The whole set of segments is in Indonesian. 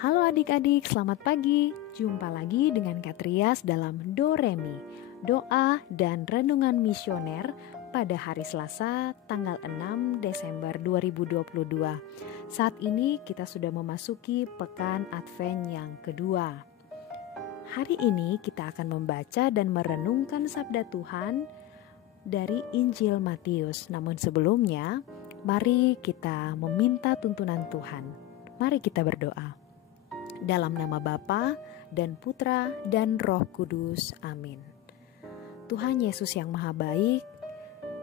Halo adik-adik, selamat pagi. Jumpa lagi dengan Kak Trias dalam Do Re Mi, doa dan renungan misioner pada hari Selasa tanggal 6 Desember 2022. Saat ini kita sudah memasuki pekan Advent yang kedua. Hari ini kita akan membaca dan merenungkan sabda Tuhan dari Injil Matius. Namun sebelumnya, mari kita meminta tuntunan Tuhan. Mari kita berdoa. Dalam nama Bapa dan Putra dan Roh Kudus. Amin. Tuhan Yesus yang Maha Baik,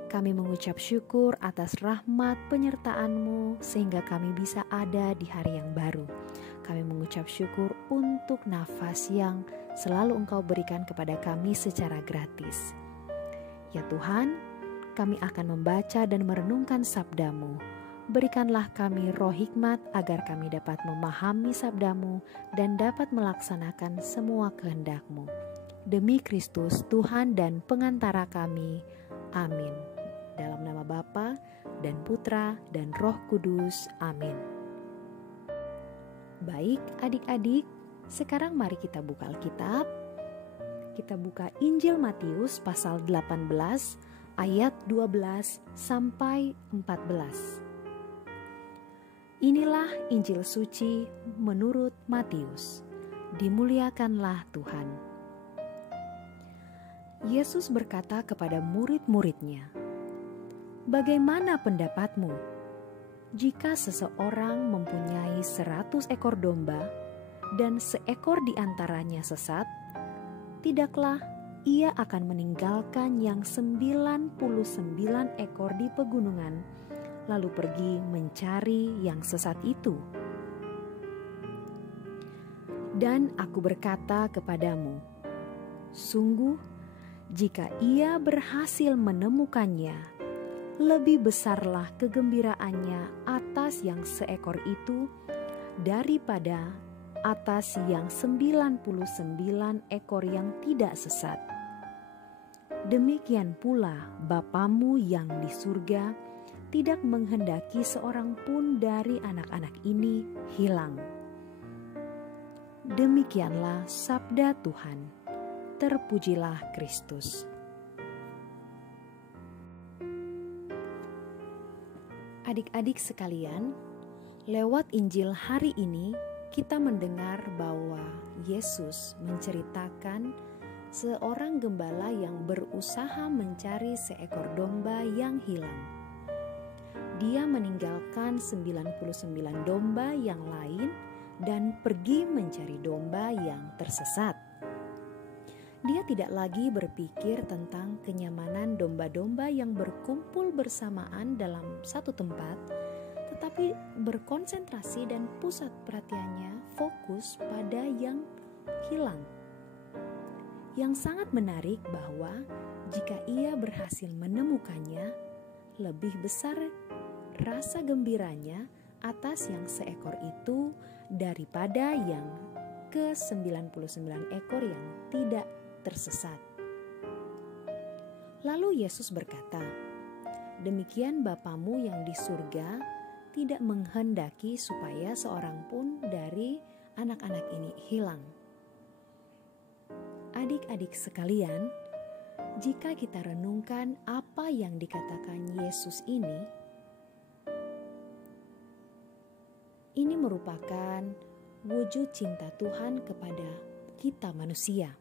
kami mengucap syukur atas rahmat penyertaan-Mu sehingga kami bisa ada di hari yang baru. Kami mengucap syukur untuk nafas yang selalu Engkau berikan kepada kami secara gratis. Ya Tuhan, kami akan membaca dan merenungkan sabda-Mu. Berikanlah kami roh hikmat agar kami dapat memahami sabda-Mu dan dapat melaksanakan semua kehendak-Mu. Demi Kristus Tuhan dan pengantara kami. Amin. Dalam nama Bapa dan Putra dan Roh Kudus. Amin. Baik adik-adik, sekarang mari kita buka Alkitab. Kita buka Injil Matius pasal 18 ayat 12 sampai 14. Inilah Injil suci menurut Matius. Dimuliakanlah Tuhan. Yesus berkata kepada murid-muridnya, "Bagaimana pendapatmu? Jika seseorang mempunyai 100 ekor domba dan seekor di antaranya sesat, tidaklah ia akan meninggalkan yang 99 ekor di pegunungan lalu pergi mencari yang sesat itu? Dan aku berkata kepadamu, sungguh jika ia berhasil menemukannya, lebih besarlah kegembiraannya atas yang seekor itu daripada atas yang 99 ekor yang tidak sesat. Demikian pula Bapamu yang di surga tidak menghendaki seorang pun dari anak-anak ini hilang." Demikianlah sabda Tuhan. Terpujilah Kristus. Adik-adik sekalian, lewat Injil hari ini kita mendengar bahwa Yesus menceritakan seorang gembala yang berusaha mencari seekor domba yang hilang. Dia meninggalkan 99 domba yang lain dan pergi mencari domba yang tersesat. Dia tidak lagi berpikir tentang kenyamanan domba-domba yang berkumpul bersamaan dalam satu tempat, tetapi berkonsentrasi dan pusat perhatiannya fokus pada yang hilang. Yang sangat menarik bahwa jika ia berhasil menemukannya, lebih besar rasa gembiranya atas yang seekor itu daripada yang ke-99 ekor yang tidak tersesat. Lalu Yesus berkata, "Demikian Bapamu yang di surga tidak menghendaki supaya seorang pun dari anak-anak ini hilang." Adik-adik sekalian, jika kita renungkan apa yang dikatakan Yesus ini merupakan wujud cinta Tuhan kepada kita manusia.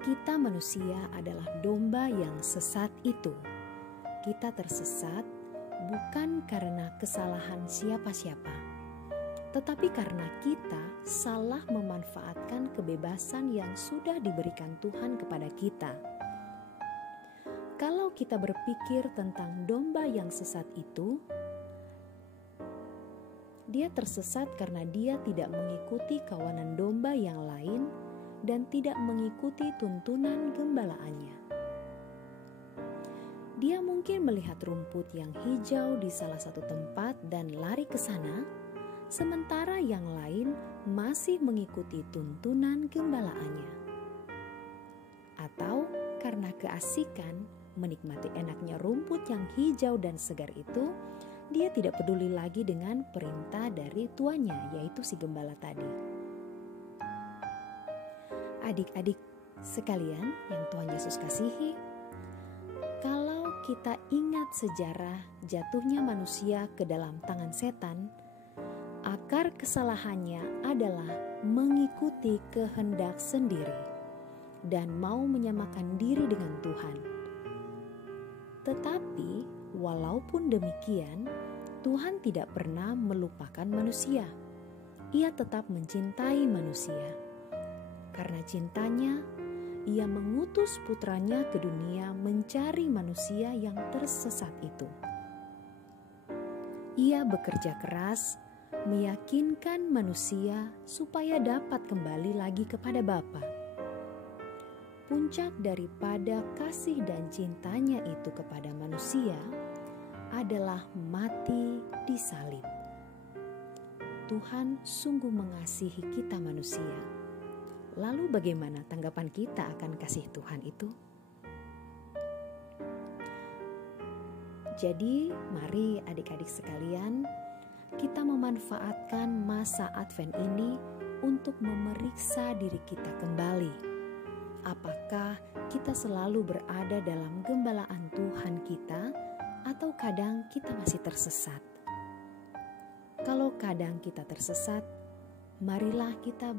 Kita manusia adalah domba yang sesat itu. Kita tersesat bukan karena kesalahan siapa-siapa, tetapi karena kita salah memanfaatkan kebebasan yang sudah diberikan Tuhan kepada kita. Kalau kita berpikir tentang domba yang sesat itu, dia tersesat karena dia tidak mengikuti kawanan domba yang lain dan tidak mengikuti tuntunan gembalaannya. Dia mungkin melihat rumput yang hijau di salah satu tempat dan lari ke sana, sementara yang lain masih mengikuti tuntunan gembalaannya. Atau karena keasikan menikmati enaknya rumput yang hijau dan segar itu, dia tidak peduli lagi dengan perintah dari tuannya, yaitu si gembala tadi. Adik-adik sekalian yang Tuhan Yesus kasihi, kalau kita ingat sejarah jatuhnya manusia ke dalam tangan setan, akar kesalahannya adalah mengikuti kehendak sendiri dan mau menyamakan diri dengan Tuhan. Tetapi walaupun demikian, Tuhan tidak pernah melupakan manusia. Ia tetap mencintai manusia. Karena cintanya, Ia mengutus putranya ke dunia mencari manusia yang tersesat itu. Ia bekerja keras, meyakinkan manusia supaya dapat kembali lagi kepada Bapa. Puncak daripada kasih dan cintanya itu kepada manusia adalah mati di salib. Tuhan sungguh mengasihi kita manusia. Lalu bagaimana tanggapan kita akan kasih Tuhan itu? Jadi mari adik-adik sekalian, kita memanfaatkan masa Advent ini untuk memeriksa diri kita kembali. Apakah kita selalu berada dalam gembalaan Tuhan kita, atau kadang kita masih tersesat? Kalau kadang kita tersesat, marilah kita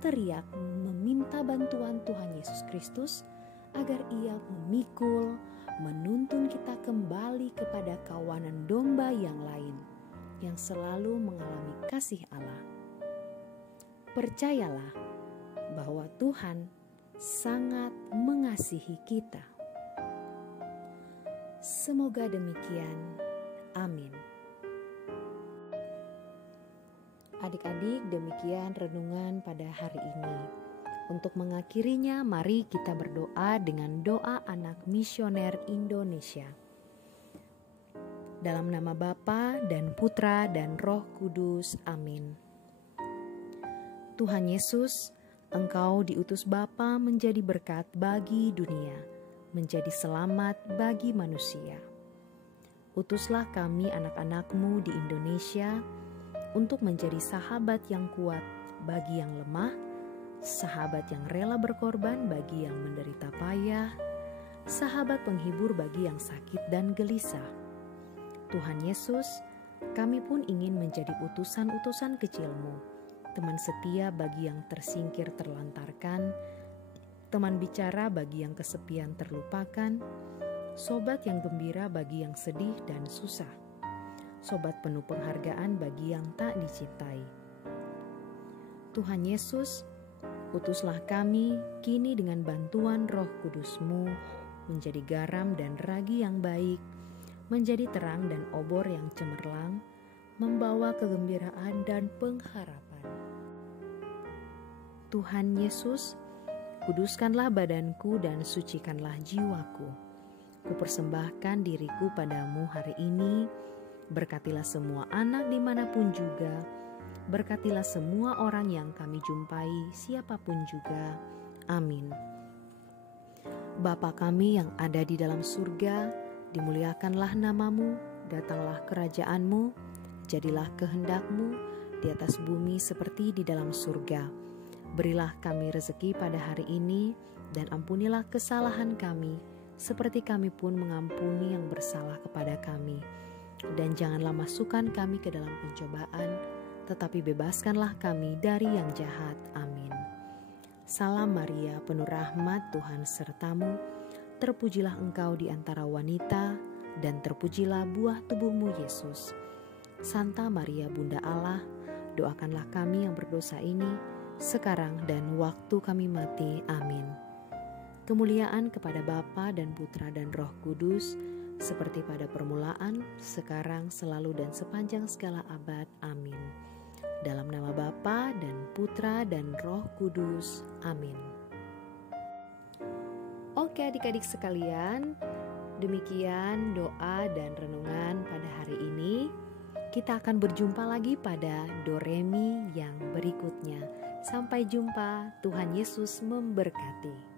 teriak meminta bantuan Tuhan Yesus Kristus agar Ia memikul, menuntun kita kembali kepada kawanan domba yang lain yang selalu mengalami kasih Allah. Percayalah bahwa Tuhan sangat mengasihi kita. Semoga demikian. Amin. Adik-adik, demikian renungan pada hari ini. Untuk mengakhirinya, mari kita berdoa dengan doa anak misioner Indonesia. Dalam nama Bapa dan Putra dan Roh Kudus. Amin. Tuhan Yesus, Engkau diutus Bapa menjadi berkat bagi dunia, menjadi selamat bagi manusia. Utuslah kami anak-anak-Mu di Indonesia untuk menjadi sahabat yang kuat bagi yang lemah, sahabat yang rela berkorban bagi yang menderita payah, sahabat penghibur bagi yang sakit dan gelisah. Tuhan Yesus, kami pun ingin menjadi utusan-utusan kecil-Mu, teman setia bagi yang tersingkir terlantarkan, teman bicara bagi yang kesepian terlupakan, sobat yang gembira bagi yang sedih dan susah, sobat penuh penghargaan bagi yang tak dicintai. Tuhan Yesus, utuslah kami kini dengan bantuan Roh Kudus-Mu menjadi garam dan ragi yang baik, menjadi terang dan obor yang cemerlang, membawa kegembiraan dan pengharapan. Tuhan Yesus, kuduskanlah badanku dan sucikanlah jiwaku. Kupersembahkan diriku padamu hari ini. Berkatilah semua anak dimanapun juga. Berkatilah semua orang yang kami jumpai, siapapun juga. Amin. Bapa kami yang ada di dalam surga, dimuliakanlah nama-Mu, datanglah kerajaan-Mu, jadilah kehendak-Mu di atas bumi seperti di dalam surga. Berilah kami rezeki pada hari ini, dan ampunilah kesalahan kami, seperti kami pun mengampuni yang bersalah kepada kami. Dan janganlah masukkan kami ke dalam pencobaan, tetapi bebaskanlah kami dari yang jahat. Amin. Salam Maria, penuh rahmat, Tuhan sertamu. Terpujilah engkau di antara wanita, dan terpujilah buah tubuhmu Yesus. Santa Maria Bunda Allah, doakanlah kami yang berdosa ini, sekarang dan waktu kami mati. Amin. Kemuliaan kepada Bapa dan Putra dan Roh Kudus, seperti pada permulaan, sekarang, selalu, dan sepanjang segala abad. Amin. Dalam nama Bapa dan Putra dan Roh Kudus. Amin. Oke adik-adik sekalian, demikian doa dan renungan pada hari ini. Kita akan berjumpa lagi pada Doremi yang berikutnya. Sampai jumpa, Tuhan Yesus memberkati.